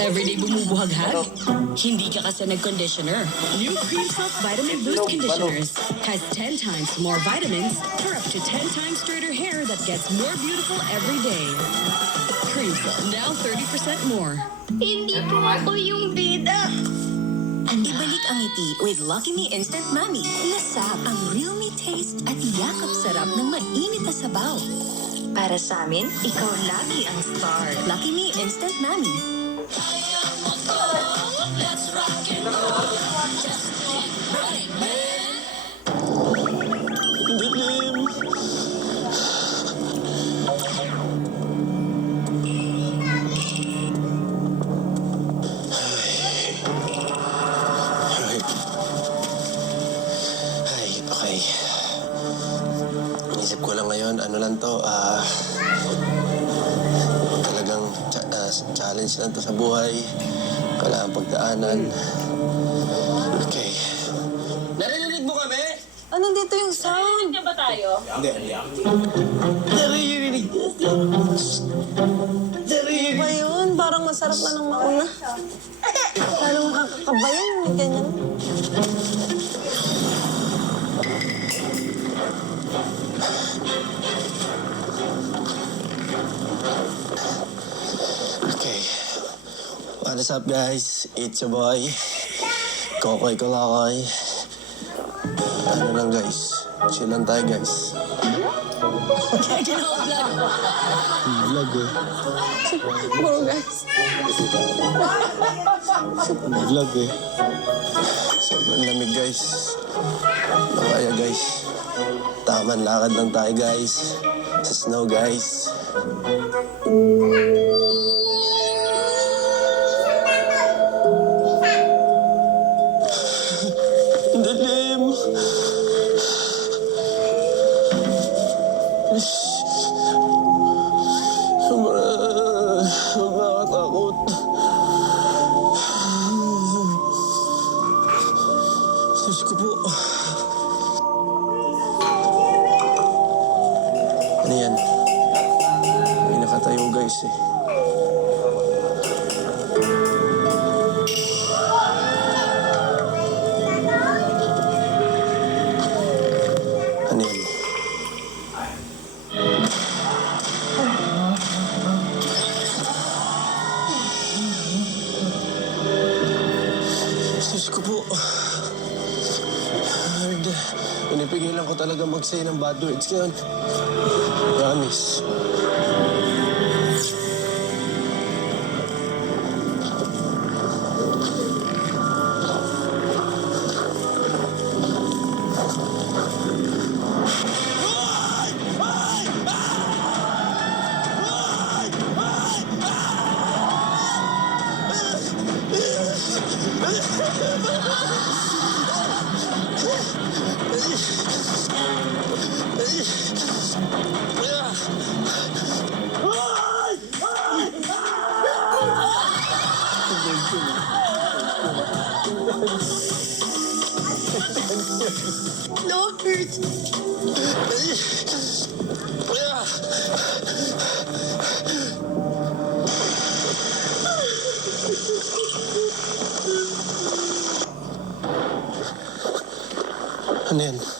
Everyday bumubuhaghag? Hindi ka kasi nag-conditioner. New Cream Soft Vitamin Boost Conditioners has 10 times more vitamins for up to 10 times straighter hair that gets more beautiful every day. Cream Soft, now 30% more. Hindi po ako yung bida. Ibalik ang ngiti with Lucky Me Instant Mami. Lasap ang real me taste at yakap sarap ng mainit na sabaw. Para sa amin, ikaw lagi ang star. Lucky Me Instant Mami. Challenge lang to sa buhay. Kailangan pagdaanan. Okay. Narinig mo kami? Ano dito yung sound? Kanya ba tayo? Naririnig. Naririnig. ba yun? Parang masarap na ng mauna. Lalo makakakabayan, may ganyan. What is up, guys? It's your boy. Kokoy Kolokoy. Ano lang, guys? Chill lang tayo, guys. Vlog eh. Puro guys. Vlog eh. Sobrang lamig, guys. Makaya, guys. Taman lakad lang tayo, guys. Sa snow, guys. Ang Sobra- Sobrang nakatakot. Diyos ko po. Ano yan? May nakatayo guys eh. Pinipigilan ko talaga mag-say ng bad words ngayon. Promise. Ano yan? Hey!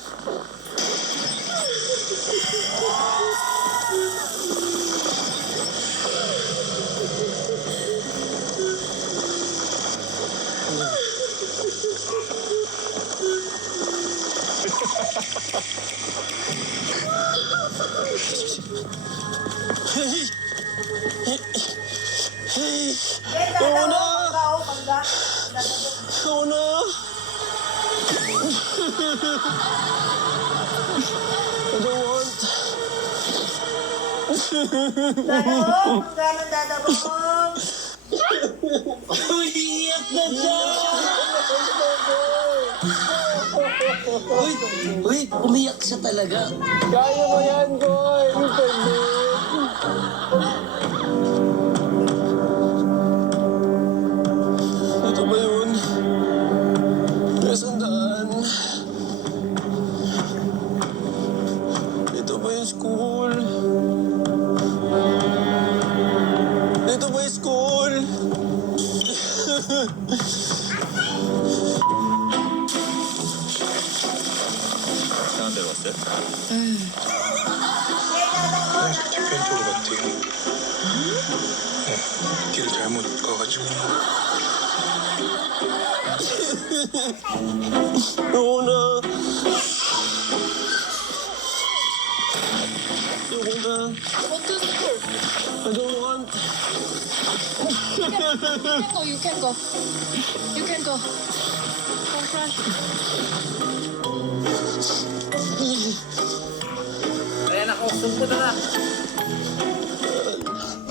I don't want. Umiiyak na siya! Uy, uy, umiyak siya talaga. Kaya mo yan, 이상한 데로 왔어요? 뒤편 쪽으로 갔대요. 네, 길을 잘못 가가지고. 영 the. want I don't want. You can, you can go. You can go. You can go. Come crash. Ayan ako, sumpo na na.